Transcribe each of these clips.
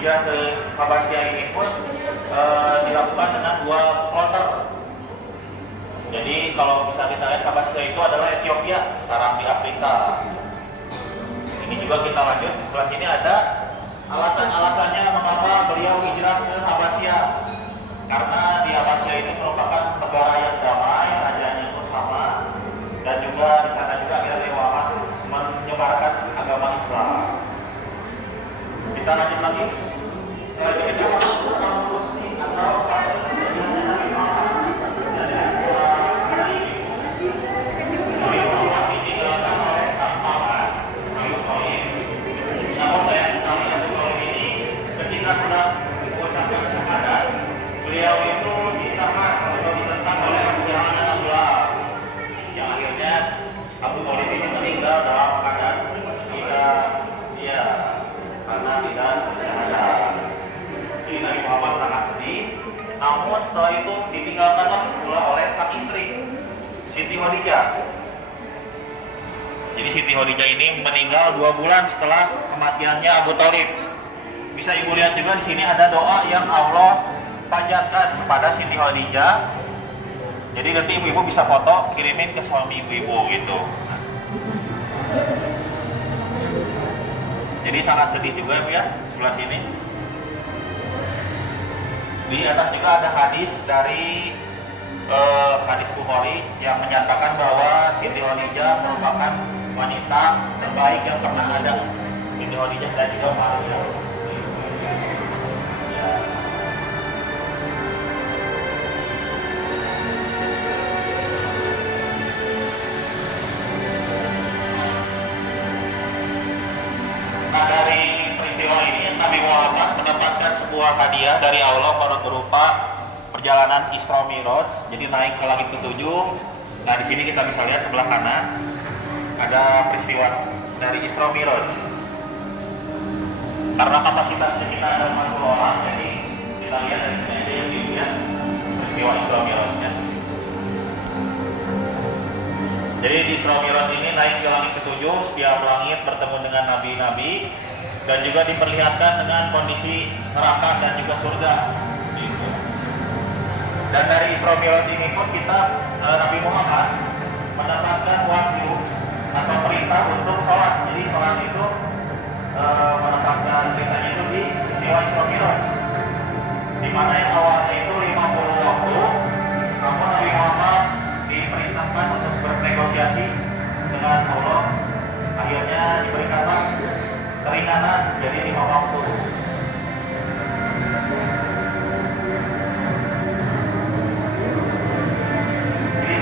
hijrah ke Habasyah ini pun dilakukan dengan dua kloter. Jadi kalau bisa kita lihat Habasyah itu adalah Ethiopia, sekarang di Afrika. Ini juga kita lanjut, sebelah sini ada alasan-alasannya mengapa beliau hijrah ke Habasyah. Karena di Habasyah itu merupakan negara yang damai, rajanya pun sama, dan juga di sana juga Nabi Muhammad menyebarkan agama Islam. Kita lanjut lagi. Selanjutnya beliau itu ditahan atau ditentang oleh Abu Jahal dan Abu Lahab, yang akhirnya Abu Thalib itu meninggal dalam keadaan karena tidak bersyahadat. Jadi Nabi Muhammad sangat sedih. Namun setelah itu ditinggalkanlah pula oleh sang istri Siti Khadijah. Jadi Siti Khadijah ini meninggal 2 bulan setelah kematiannya Abu Thalib. Bisa ibu lihat juga di sini ada doa yang Allah panjatkan kepada Siti Khadijah. Jadi nanti ibu-ibu bisa foto, kirimin ke suami ibu-ibu gitu. Jadi sangat sedih juga ya sebelah sini. Di atas juga ada hadis dari hadis Bukhari yang menyatakan bahwa Siti Khadijah merupakan wanita terbaik yang pernah ada. Siti Khadijah dan juga Maria. Nah, dari peristiwa ini Nabi Muhammad mendapatkan sebuah hadiah dari Allah berupa perjalanan Isra Mi'raj, jadi naik ke langit ke-7. Nah, di sini kita bisa lihat sebelah kanan ada peristiwa dari Isra Mi'raj. Karena kapasitasnya kita ada 50 orang, jadi kita lihat dari sini aja yang dilihat peristiwa Isra Mi'rajnya. Jadi di Isra Mi'raj ini naik ke langit ke-7, setiap langit bertemu dengan nabi-nabi dan juga diperlihatkan dengan kondisi neraka dan juga surga. Gitu. Dan dari Isra Mi'raj ini pun kita Nabi Muhammad mendapatkan wahyu atau perintah untuk sholat. Jadi sholat itu mendapatkan perintahnya itu di peristiwa Isra Mi'raj, di mana yang awalnya itu 50 waktu, namun Nabi Muhammad diperintahkan untuk bernegosiasi dengan Allah, akhirnya diberikanlah keringanan jadi 5 waktu. Jadi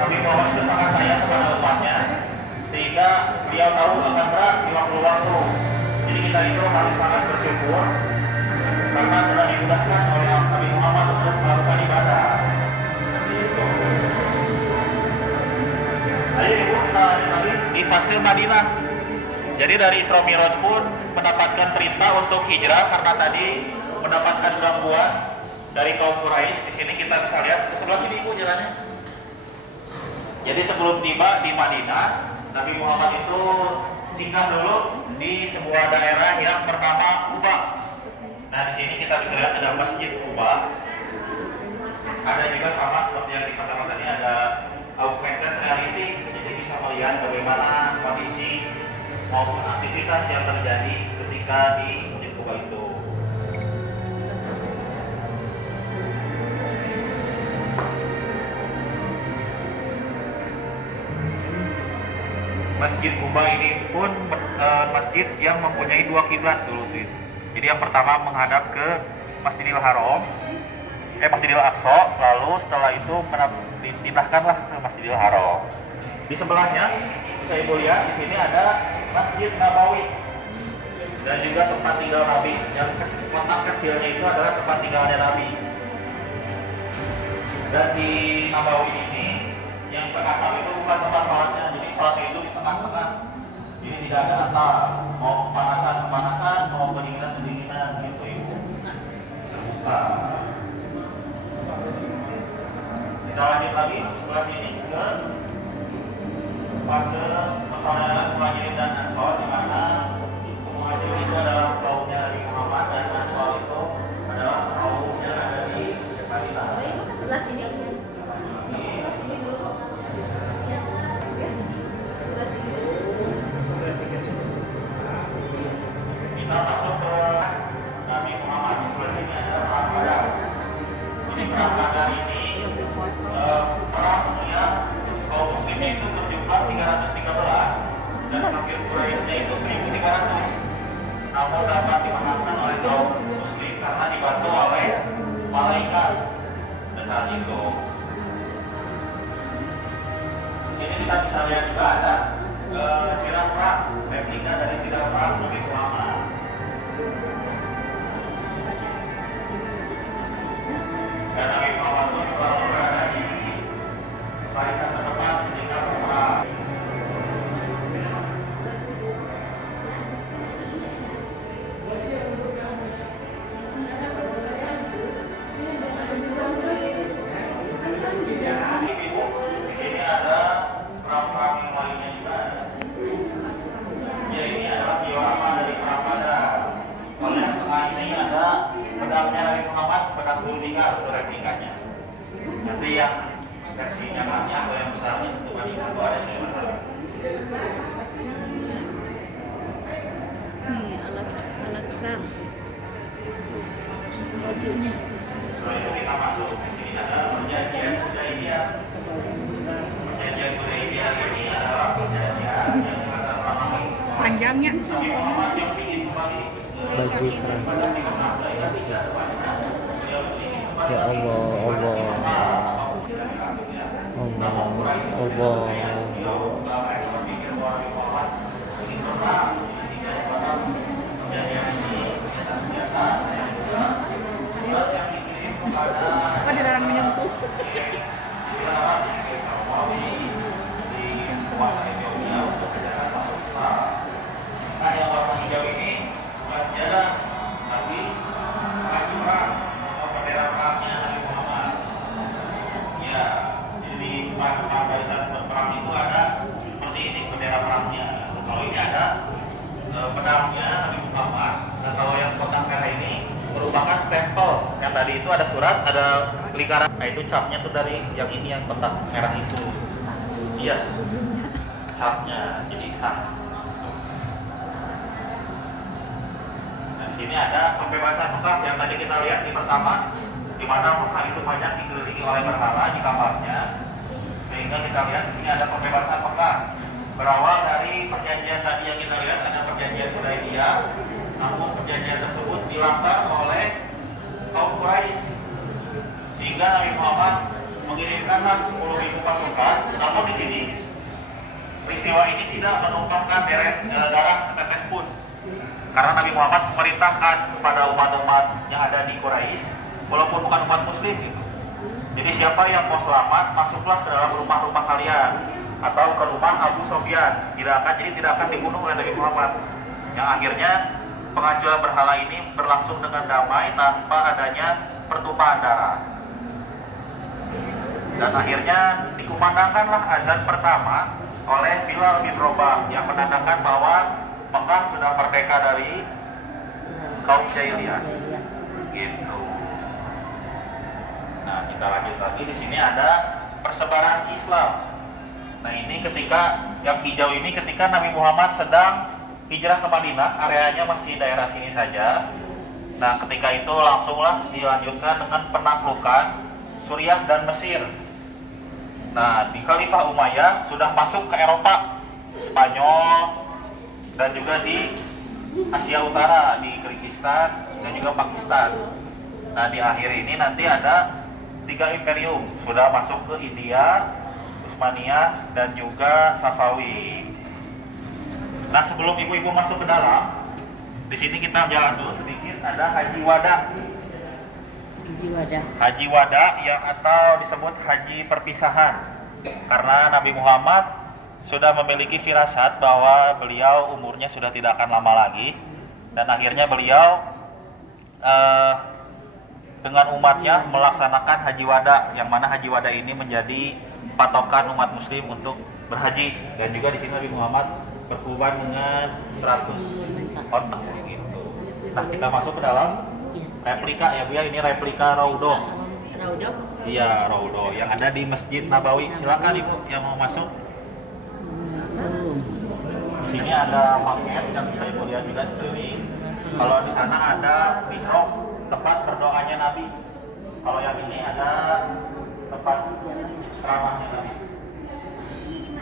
Nabi Muhammad itu sangat sayang kepada umatnya, sehingga beliau tahu akan berat 50 waktu. Jadi kita itu harus sangat bersyukur karena telah dimudahkan oleh Nabi Muhammad untuk melakukan ibadah. Ayo ibu, kita lanjut lagi di fase Madinah. Jadi dari Isra Mi'raj pun mendapatkan perintah untuk hijrah karena tadi mendapatkan gangguan dari kaum Quraisy. Di sini kita bisa lihat ke sebelah sini ibu jalannya. Jadi sebelum tiba di Madinah, Nabi Muhammad itu singgah dulu di sebuah daerah yang bernama Quba. Nah, di sini kita bisa lihat ada Masjid Quba. Ada juga sama seperti yang dikatakan tadi, ada augmented reality, jadi bisa melihat bagaimana kondisi maupun aktivitas yang terjadi ketika di Masjid Quba itu. Masjid Quba ini pun masjid yang mempunyai 2 kiblat dulu tuh. Jadi yang pertama menghadap ke Masjidil Haram, Masjidil Aqsa, lalu setelah itu dipindahkanlah ke Masjidil Haram. Di sebelahnya bisa ibu lihat di sini ada Masjid Nabawi dan juga tempat tinggal Nabi. Yang kotak kecilnya itu adalah tempat tinggalnya Nabi. Dan di Nabawi ini yang tengah itu bukan tempat sholatnya, jadi sholatnya itu di tengah-tengah. Jadi tidak ada antara mau kepanasan, mau kedinginan gitu ibu. Terbuka. Kita lanjut lagi sebelah sini ke fase persaudaraan Muhajirin dan Ansor, di mana Muhajirin itu adalah kaumnya Nabi Muhammad dan kaum muslim karena dibantu oleh malaikat. Dan saat itu di sini kita bisa lihat juga ada sirah perang, replika dari sirah perang Nabi Muhammad. Dan Nabi Muhammad itu selalu berada di barisan terdepan ketika perang. Pedangnya Nabi Muhammad, pedang Zulfikar untuk replikanya. Nanti yang versi nyangkanya atau yang besarnya tentu kan itu ada di masalah. Ini alat perang. Bajunya. Setelah itu kita masuk. Ini ada perjanjian Hudaybiyah. Perjanjian Hudaybiyah ini adalah perjanjian yang mengatakan Panjangnya. Nabi Muhammad yang ingin kembali baju perang. Ya Allah, Allah, Allah, Apa dilarang menyentuh? Nah, yang warna hijau ini bukan sejarah, tapi baju perang atau bendera perangnya Nabi Muhammad. Ya, jadi depan barisan perang itu ada seperti ini bendera perangnya. Kalau ini ada pedangnya Nabi Muhammad. Dan kalau yang kotak merah ini merupakan stempel. Yang tadi itu ada surat, ada lingkaran. Nah itu capnya tuh dari yang ini yang kotak merah itu. Iya, capnya jadi sah. Ini ada pembebasan Mekah yang tadi kita lihat di pertama, di mana Mekah itu banyak dikelilingi oleh berhala di kamarnya, sehingga kita lihat di sini ada pembebasan Mekah. Berawal dari perjanjian tadi yang kita lihat ada perjanjian Hudaybiyah, namun perjanjian tersebut dilanggar oleh kaum Quraisy, sehingga Nabi Muhammad mengirimkanlah 10.000 pasukan. Namun di sini peristiwa ini tidak menumpahkan darah setetes pun. Karena Nabi Muhammad memerintahkan kepada umat-umat yang ada di Quraisy, walaupun bukan umat muslim gitu. Jadi siapa yang mau selamat, masuklah ke dalam rumah-rumah kalian atau ke rumah Abu Sufyan. Tidak akan dibunuh oleh Nabi Muhammad. Yang akhirnya pengajuan berhala ini berlangsung dengan damai tanpa adanya pertumpahan darah. Dan akhirnya dikumandangkanlah azan pertama oleh Bilal bin Rabah yang menandakan bahwa Mekah sudah merdeka dari kaum jahiliyah. Gitu. Nah, kita lanjut lagi. Di sini ada persebaran Islam. Nah, ini ketika yang hijau ini ketika Nabi Muhammad sedang hijrah ke Madinah, areanya masih daerah sini saja. Nah, ketika itu langsunglah dilanjutkan dengan penaklukan Suriah dan Mesir. Nah, di Khalifah Umayyah sudah masuk ke Eropa, Spanyol, dan juga di Asia Utara, di Kyrgyzstan dan juga Pakistan. Nah, di akhir ini nanti ada 3 imperium sudah masuk ke India, Utsmaniyah dan juga Safawi. Nah, sebelum ibu-ibu masuk ke dalam, di sini kita jalan dulu sedikit. Ada Haji Wada. Haji Wada yang atau disebut Haji Perpisahan, karena Nabi Muhammad sudah memiliki firasat bahwa beliau umurnya sudah tidak akan lama lagi, dan akhirnya beliau dengan umatnya melaksanakan Haji Wada, yang mana Haji Wada ini menjadi patokan umat muslim untuk berhaji. Dan juga di sini Nabi Muhammad berkurban dengan 100 otak gitu. Nah, kita masuk ke dalam replika ya Bu ya, ini replika Raudhoh. Iya, Raudhoh yang ada di Masjid Nabawi. Silakan Ibu yang mau masuk. Di sini ada magnet yang bisa Ibu lihat juga sekeliling. Kalau di sana ada mihrab, tempat berdoanya Nabi. Kalau yang ini ada tempat ceramahnya Nabi.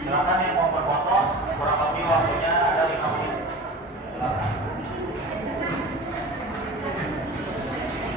Silakan yang mau berfoto, kurang lebih waktunya ada 5 menit. Silakan.